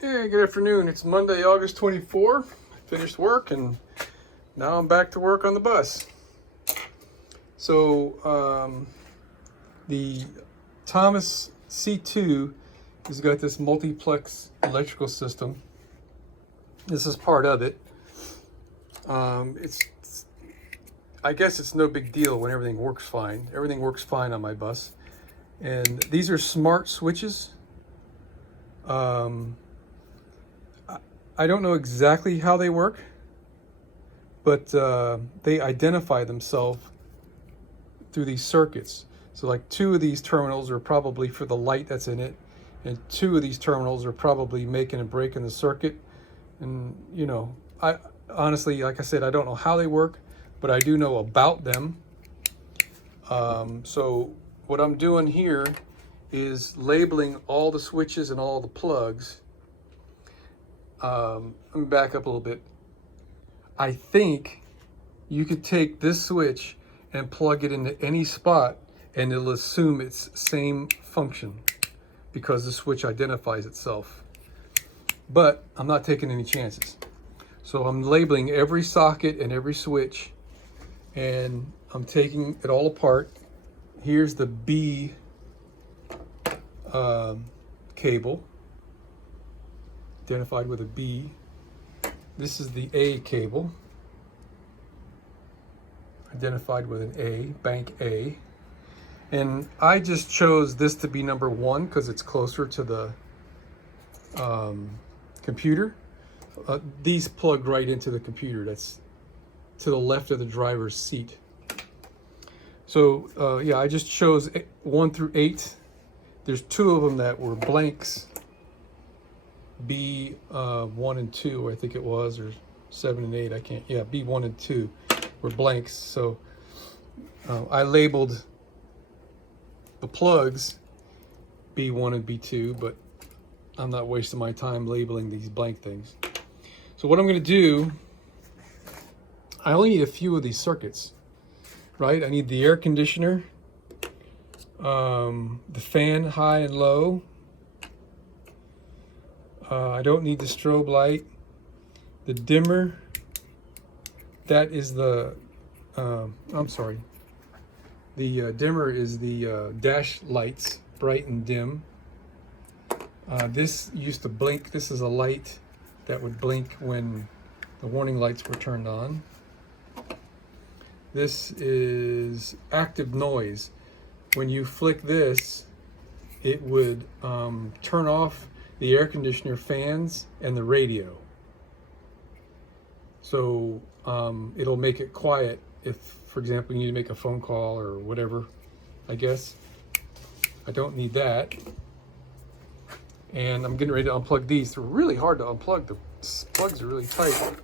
Hey, good afternoon. It's Monday, August 24. I finished work and now I'm back to work on the bus. So the Thomas C2 has got this multiplex electrical system. This is part of it. I guess it's no big deal when everything works fine. Everything works fine on my bus. And these are smart switches. I don't know exactly how they work, but they identify themselves through these circuits. So like 2 of these terminals are probably for the light that's in it, and 2 of these terminals are probably making and breaking the circuit. And you know, I honestly, like I said, I don't know how they work, but I do know about them. So what I'm doing here is labeling all the switches and all the plugs. Let me back up a little bit. I think you could take this switch and plug it into any spot and it'll assume its same function because the switch identifies itself. But I'm not taking any chances. So I'm labeling every socket and every switch, and I'm taking it all apart. Here's the B cable, identified with a B. This is the A cable, identified with an A, bank A. And I just chose this to be number 1 because it's closer to the computer. These plug right into the computer. That's to the left of the driver's seat. So yeah, I just chose 1 through 8. There's 2 of them that were blanks. B1 and 2, I think it was, or 7 and 8. I can't. Yeah, B1 and 2 were blanks. So I labeled the plugs B1 and B2, but I'm not wasting my time labeling these blank things. So what I'm going to do, I only need a few of these circuits, right? I need the air conditioner, the fan high and low. I don't need the strobe light. The dimmer, that is the, the dimmer is the dash lights, bright and dim. This used to blink. This is a light that would blink when the warning lights were turned on. This is active noise. When you flick this, it would turn off the air conditioner, fans, and the radio. So it'll make it quiet if, for example, you need to make a phone call or whatever, I guess. I don't need that. And I'm getting ready to unplug these. They're really hard to unplug. The plugs are really tight.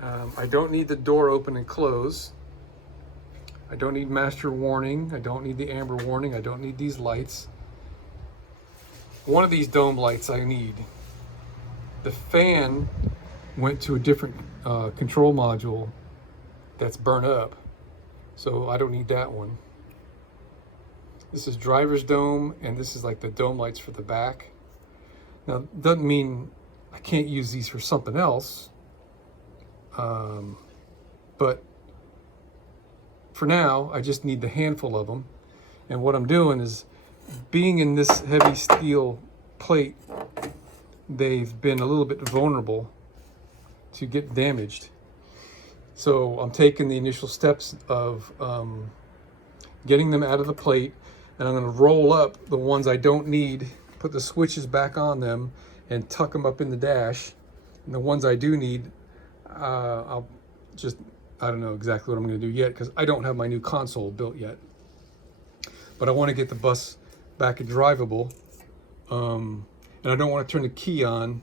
I don't need the door open and close. I don't need master warning. I don't need the amber warning. I don't need these lights. One of these dome lights I need. The fan went to a different control module that's burnt up, so I don't need that one. This is driver's dome, and this is like the dome lights for the back. Now, doesn't mean I can't use these for something else, but for now, I just need the handful of them. And what I'm doing is, being in this heavy steel plate, they've been a little bit vulnerable to get damaged. So I'm taking the initial steps of getting them out of the plate, and I'm going to roll up the ones I don't need, put the switches back on them, and tuck them up in the dash. And the ones I do need, I don't know exactly what I'm going to do yet because I don't have my new console built yet. But I want to get the bus back and drivable, and I don't want to turn the key on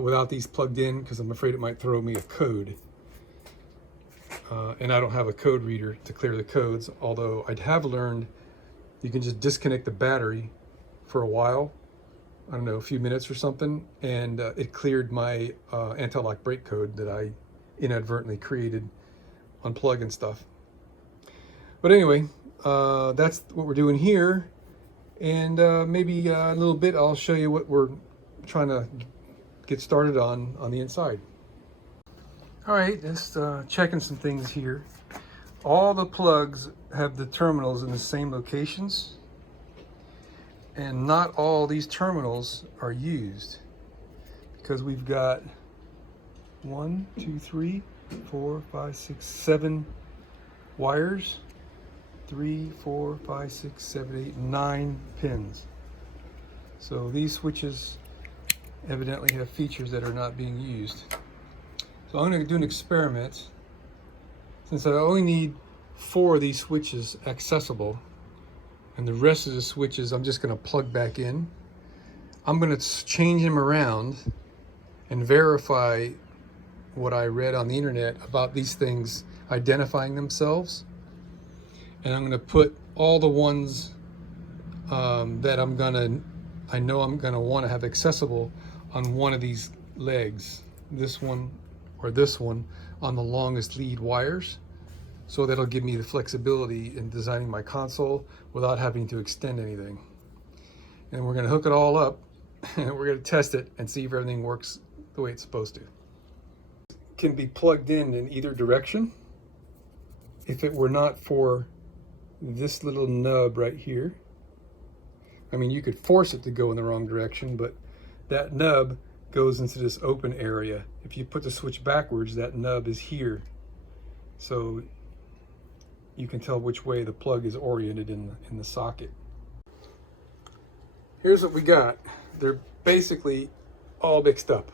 without these plugged in because I'm afraid it might throw me a code. And I don't have a code reader to clear the codes, although I'd have learned you can just disconnect the battery for a while, I don't know, a few minutes or something, and it cleared my anti-lock brake code that I inadvertently created unplugging stuff. But anyway, that's what we're doing here, and maybe in a little bit I'll show you what we're trying to get started on the inside. All right, just checking some things here. All the plugs have the terminals in the same locations, and not all these terminals are used because we've got 1, 2, 3, 4, 5, 6, 7 wires. 3, 4, 5, 6, 7, 8, 9 pins. So these switches evidently have features that are not being used. So I'm going to do an experiment. Since I only need 4 of these switches accessible, and the rest of the switches I'm just going to plug back in, I'm going to change them around and verify what I read on the internet about these things identifying themselves. And I'm going to put all the ones that I know I'm going to want to have accessible on one of these legs, this one or this one, on the longest lead wires. So that'll give me the flexibility in designing my console without having to extend anything. And we're going to hook it all up and we're going to test it and see if everything works the way it's supposed to. It can be plugged in either direction. If it were not for this little nub right here, I mean, you could force it to go in the wrong direction, but that nub goes into this open area. If you put the switch backwards, that nub is here. So you can tell which way the plug is oriented in the socket. Here's what we got. They're basically all mixed up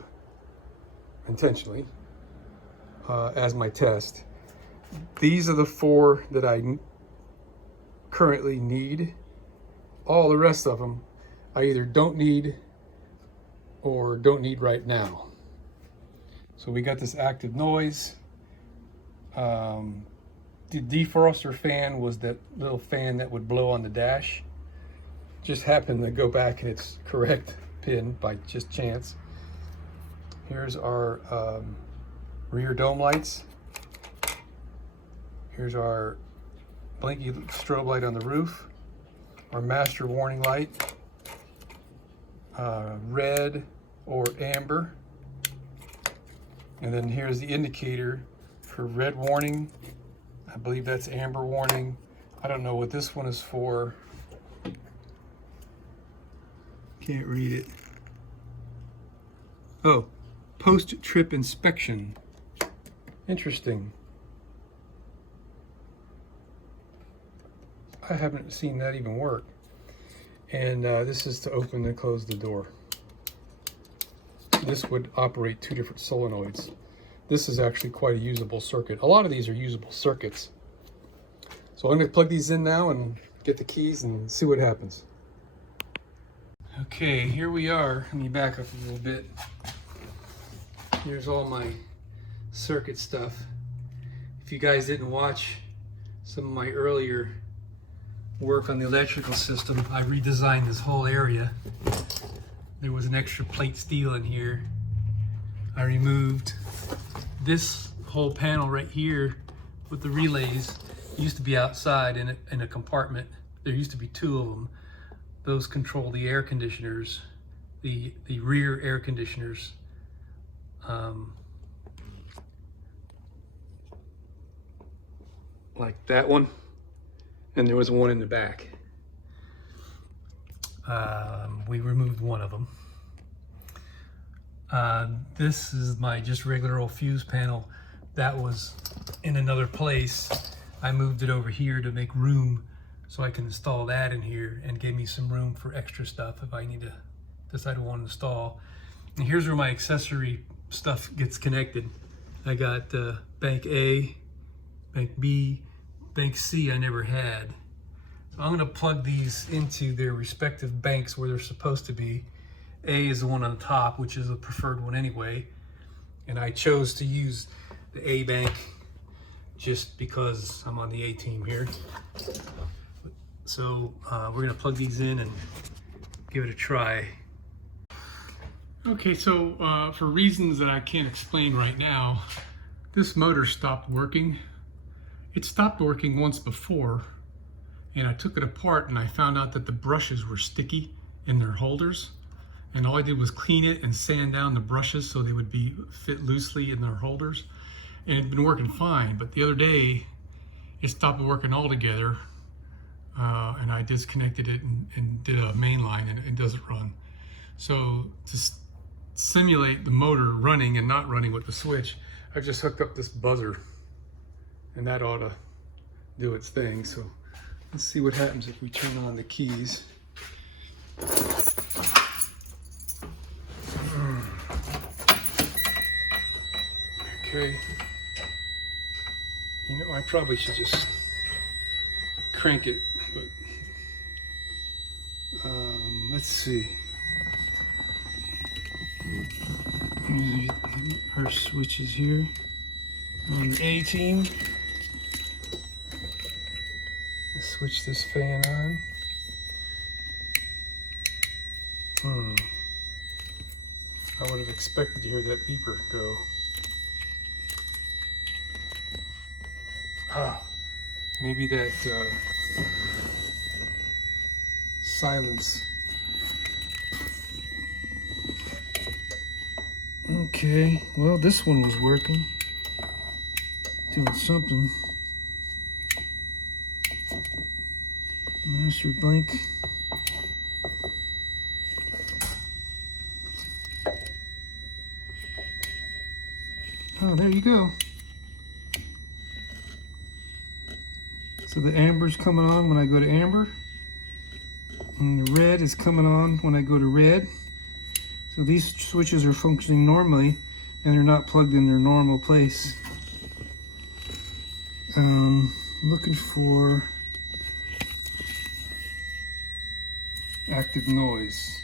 intentionally as my test. These are the 4 that I currently need. All the rest of them I either don't need or don't need right now. So we got this active noise. The defroster fan was that little fan that would blow on the dash. Just happened to go back in its correct pin by just chance. Here's our rear dome lights. Here's our blinky strobe light on the roof. Our master warning light, red or amber. And then here's the indicator for red warning. I believe that's amber warning. I don't know what this one is for. Can't read it. Oh, post-trip inspection. Interesting. I haven't seen that even work. And this is to open and close the door. This would operate 2 different solenoids. This is actually quite a usable circuit. A lot of these are usable circuits. So I'm going to plug these in now and get the keys and see what happens. Okay, here we are. Let me back up a little bit. Here's all my circuit stuff. If you guys didn't watch some of my earlier work on the electrical system, I redesigned this whole area. There was an extra plate steel in here. I removed this whole panel right here with the relays. It used to be outside in a compartment. There used to be 2 of them. Those control the air conditioners, the rear air conditioners. Like that one. And there was one in the back. We removed one of them. This is my just regular old fuse panel. That was in another place. I moved it over here to make room so I can install that in here and gave me some room for extra stuff if I need to decide I want to install. And here's where my accessory stuff gets connected. I got bank A, bank B, bank C I never had. So I'm going to plug these into their respective banks where they're supposed to be. A is the one on top, which is a preferred one anyway. And I chose to use the A bank just because I'm on the A team here. So we're going to plug these in and give it a try. Okay, so for reasons that I can't explain right now, this motor stopped working. It stopped working once before, and I took it apart and I found out that the brushes were sticky in their holders. And all I did was clean it and sand down the brushes so they would be fit loosely in their holders. And it'd been working fine, but the other day it stopped working altogether, and I disconnected it and did a main line, and it doesn't run. So to simulate the motor running and not running with the switch, I just hooked up this buzzer, and that ought to do its thing. So let's see what happens if we turn on the keys. Okay. You know, I probably should just crank it, but let's see. Our switches here on the A team. Let's switch this fan on. I would have expected to hear that beeper go. Maybe that silence. Okay, well, this one was working, doing something. Master blank. Oh, there you go. So the amber's coming on when I go to amber, and the red is coming on when I go to red. So these switches are functioning normally, and they're not plugged in their normal place. Looking for active noise.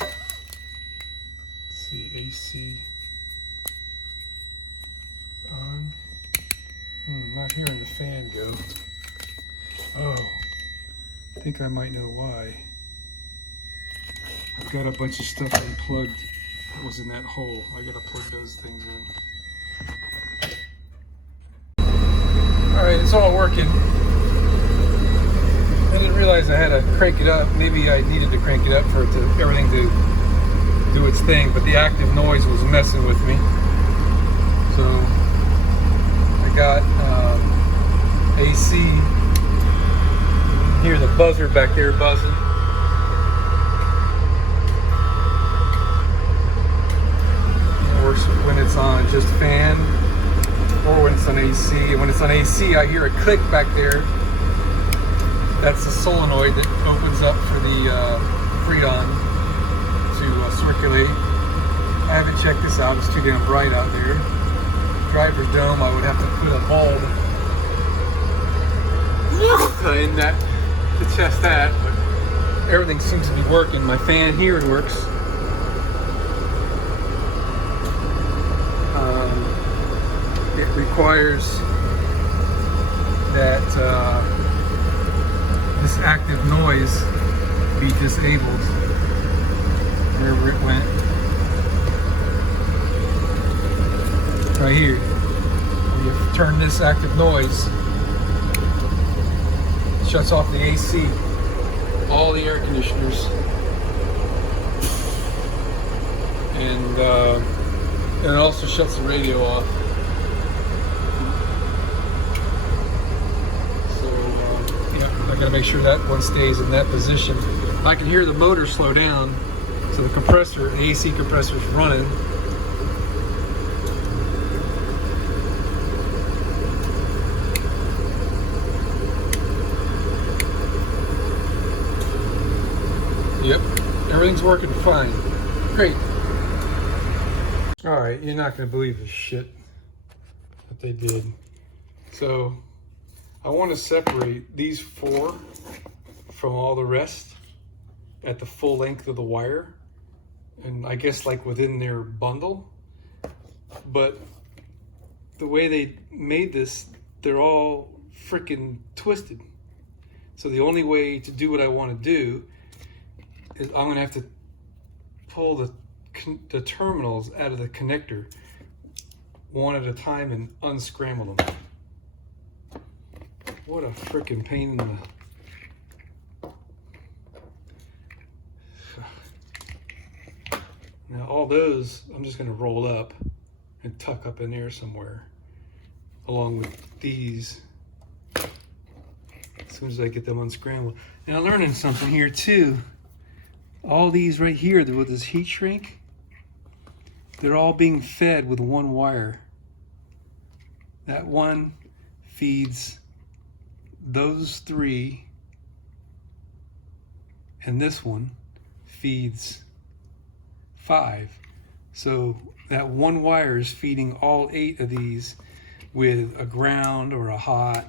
Let's see, AC on. Not hearing the fan go. Oh, I think I might know why. I've got a bunch of stuff unplugged that was in that hole. I gotta plug those things in. All right, it's all working. I didn't realize I had to crank it up. Maybe I needed to crank it up for everything to do its thing, but the active noise was messing with me. So I got AC. Hear the buzzer back there buzzing. When it's on just fan, or when it's on AC. When it's on AC, I hear a click back there. That's the solenoid that opens up for the Freon to circulate. I haven't checked this out. It's too damn bright out there. Driver's dome, I would have to put a bulb in that to test that, but everything seems to be working. My fan here works. It requires that this active noise be disabled wherever it went. Right here. You turn this active noise, it shuts off the AC, all the air conditioners, and it also shuts the radio off. I gotta make sure that one stays in that position. I can hear the motor slow down, so the compressor, the AC compressor is running. Yep, everything's working fine. Great. All right, you're not gonna believe this shit that they did. So I want to separate these four from all the rest at the full length of the wire, and I guess like within their bundle. But the way they made this, they're all freaking twisted. So the only way to do what I want to do is I'm going to have to pull the terminals out of the connector one at a time and unscramble them. What a freaking pain in the... Now all those I'm just going to roll up and tuck up in there somewhere, along with these, as soon as I get them unscrambled. Now learning something here too. All these right here with this heat shrink, they're all being fed with one wire. That one feeds those three, and this one feeds 5. So that one wire is feeding all 8 of these with a ground or a hot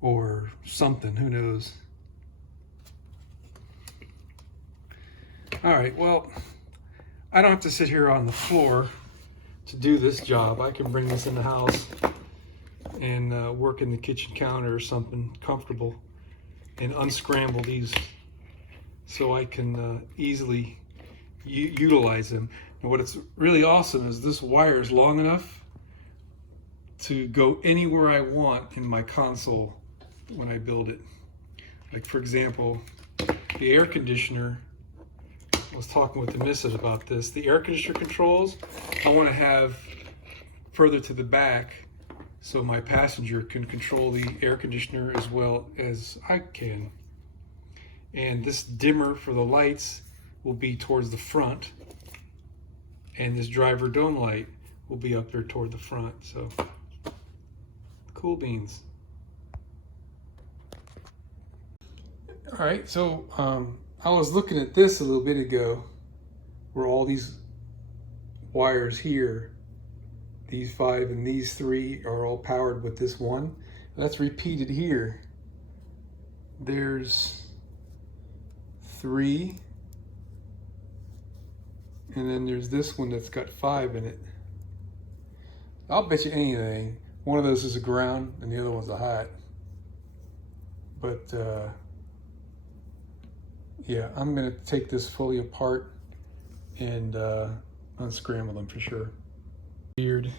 or something, who knows. All right, well, I don't have to sit here on the floor to do this job. I can bring this in the house and work in the kitchen counter or something comfortable and unscramble these so I can easily utilize them. And what it's really awesome is this wire is long enough to go anywhere I want in my console when I build it. Like, for example, the air conditioner, I was talking with the missus about this. The air conditioner controls, I want to have further to the back so my passenger can control the air conditioner as well as I can. And this dimmer for the lights will be towards the front, and this driver dome light will be up there toward the front. So cool beans. All right, so I was looking at this a little bit ago, where all these wires here, these 5 and these 3 are all powered with this one. That's repeated here. There's 3, and then there's this one that's got 5 in it. I'll bet you anything, one of those is a ground and the other one's a hot. But yeah, I'm gonna take this fully apart and unscramble them for sure. Weird.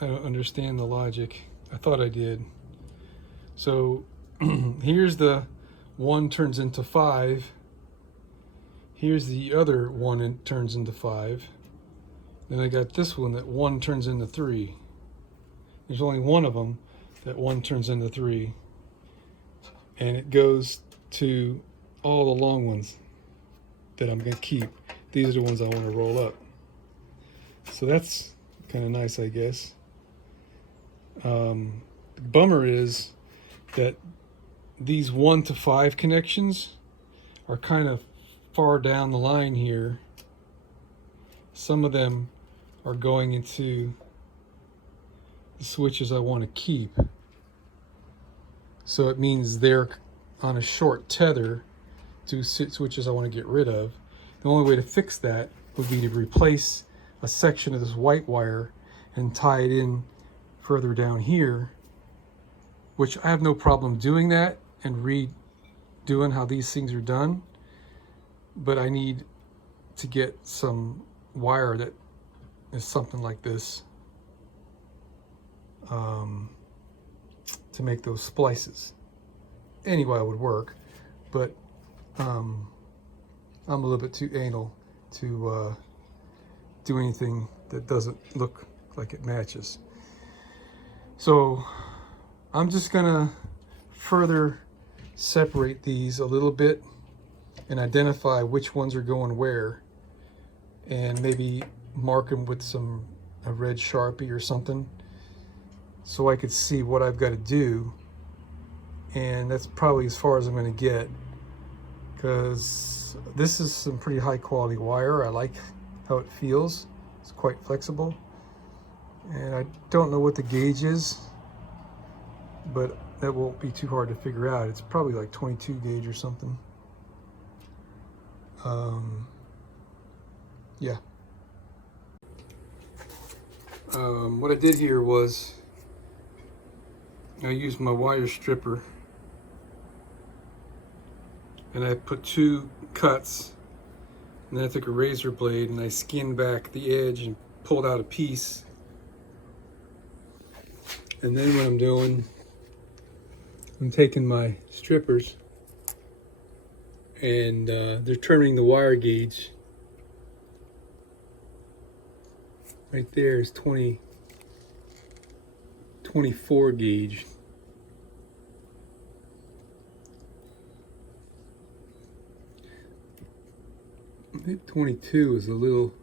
I don't understand the logic. I thought I did. So here's the 1 turns into 5. Here's the other 1 and turns into 5. Then I got this one that 1 turns into 3. There's only one of them that 1 turns into 3. And it goes to all the long ones that I'm going to keep. These are the ones I want to roll up. So that's kind of nice, I guess. The bummer is that these 1 to 5 connections are kind of far down the line here. Some of them are going into the switches I want to keep. So it means they're on a short tether to switches I want to get rid of. The only way to fix that would be to replace a section of this white wire and tie it in further down here, which I have no problem doing that and redoing how these things are done. But I need to get some wire that is something like this to make those splices. Anyway, it would work, but I'm a little bit too anal to do anything that doesn't look like it matches. So I'm just gonna further separate these a little bit and identify which ones are going where, and maybe mark them with a red Sharpie or something so I could see what I've got to do. And that's probably as far as I'm going to get, because this is some pretty high quality wire. I like how it feels. It's quite flexible, and I don't know what the gauge is, but that won't be too hard to figure out. It's probably like 22 gauge or something. Yeah. What I did here was I used my wire stripper, and I put 2 cuts, and then I took a razor blade and I skinned back the edge and pulled out a piece. And then what I'm doing, I'm taking my strippers and determining the wire gauge Right there is 24 gauge. I think 22 is a little.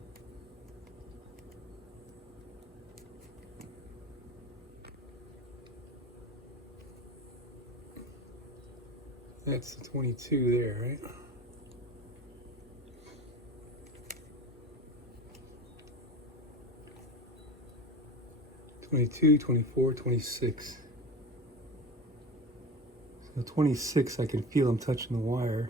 That's the 22 there, right? '22, '24, '26. So 26, I can feel I'm touching the wire.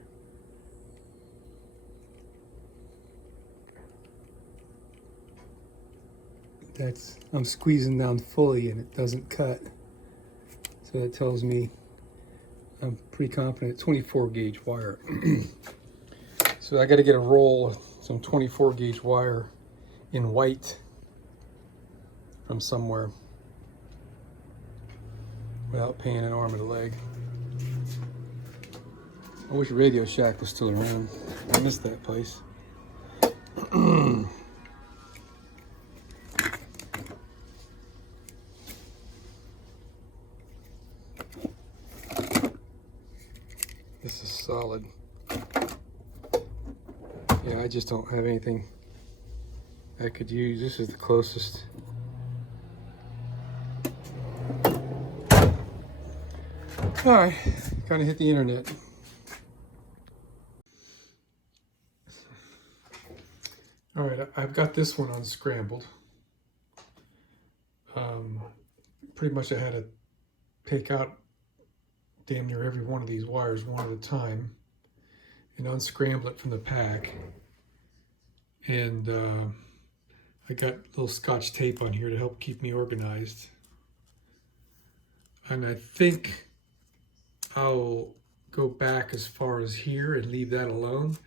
I'm squeezing down fully and it doesn't cut. So that tells me I'm pretty confident. 24 gauge wire. So I got to get a roll of some 24 gauge wire in white from somewhere without paying an arm and a leg. I wish Radio Shack was still around. I missed that place. This is solid. Yeah, I just don't have anything I could use. This is the closest. All right, kind of hit the internet. All right, I've got this one unscrambled. Pretty much I had to take out damn near every one of these wires one at a time and unscramble it from the pack. And I got a little Scotch tape on here to help keep me organized. And I think I'll go back as far as here and leave that alone,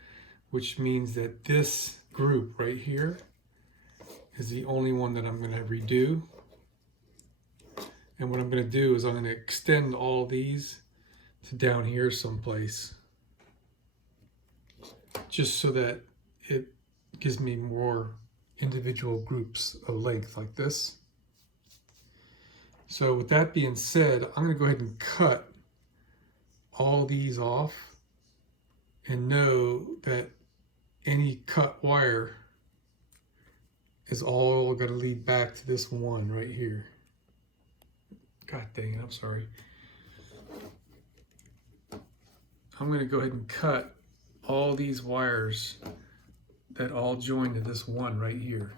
which means that this group right here is the only one that I'm going to redo. And what I'm going to do is I'm going to extend all these to down here someplace, just so that it gives me more individual groups of length like this. So with that being said, I'm going to go ahead and cut all these off and know that any cut wire is all going to lead back to this one right here. God dang it, I'm sorry. I'm going to go ahead and cut all these wires that all join to this one right here.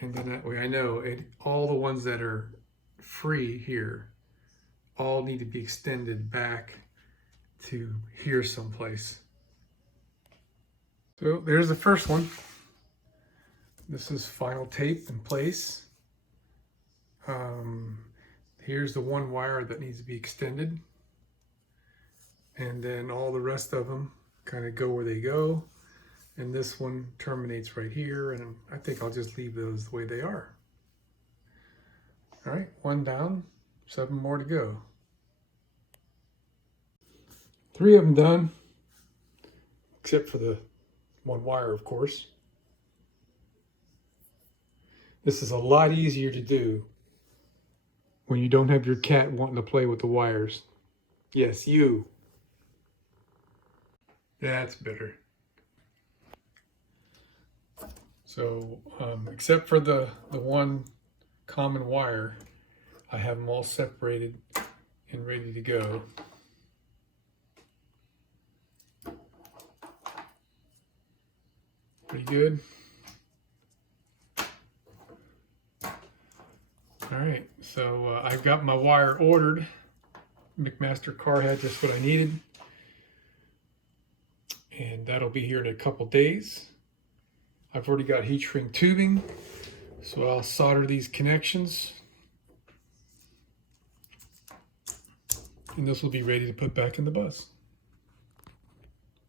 And then that way I know all the ones that are free here all need to be extended back to here someplace. So there's the first one. This is final tape in place. Here's the one wire that needs to be extended. And then all the rest of them kind of go where they go. And this one terminates right here. And I think I'll just leave those the way they are. All right, one down, 7 more to go. 3 of them done, except for the one wire, of course. This is a lot easier to do when you don't have your cat wanting to play with the wires. Yes, you. That's better. So, except for the one common wire, I have them all separated and ready to go. Pretty good. All right, so I've got my wire ordered. McMaster car had just what I needed. And that'll be here in a couple days. I've already got heat shrink tubing, so I'll solder these connections. And this will be ready to put back in the bus.